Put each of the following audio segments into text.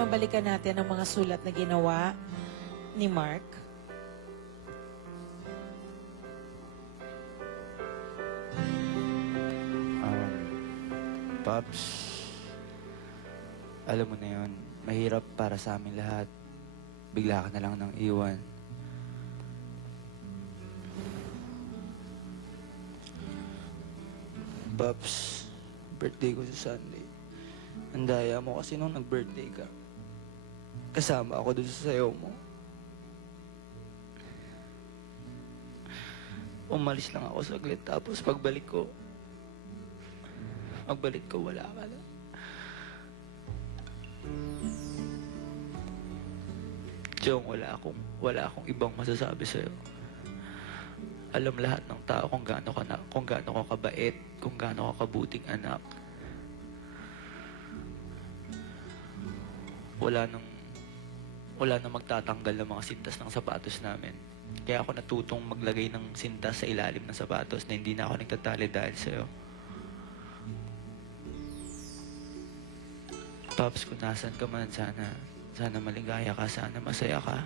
naman balikan natin ang mga sulat na ginawa ni Mark. Pops, alam mo na yun, mahirap para sa amin lahat. Bigla ka na lang nang iwan. Pops, birthday ko sa Sunday. Ang daya mo kasi nung nag-birthday ka. Kasama ako doon sa sayaw mo. Umalis lang ako saglit, tapos pagbalik ko, wala ka na. Chong, wala akong ibang masasabi sa'yo. Alam lahat ng tao kung gaano ka kabait, kung gaano ka kabuting anak. Wala nang magtatanggal ng mga sintas ng sapatos namin. Kaya ako natutong maglagay ng sintas sa ilalim ng sapatos na hindi na ako nagtatali dahil sa'yo. Pops, kung nasan ka man, sana maligaya ka, sana masaya ka.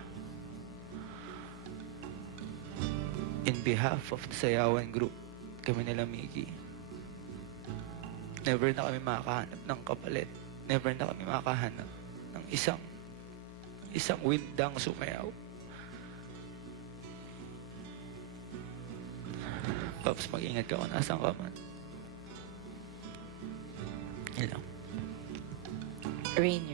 In behalf of the Sayawan Group, kami nila Mickey, never na kami makakahanap ng kapalit. Never na kami makakahanap ng isang windang sumayaw. Pops, mag-ingat ka kung nasan ka man. Yan lang. Rainier.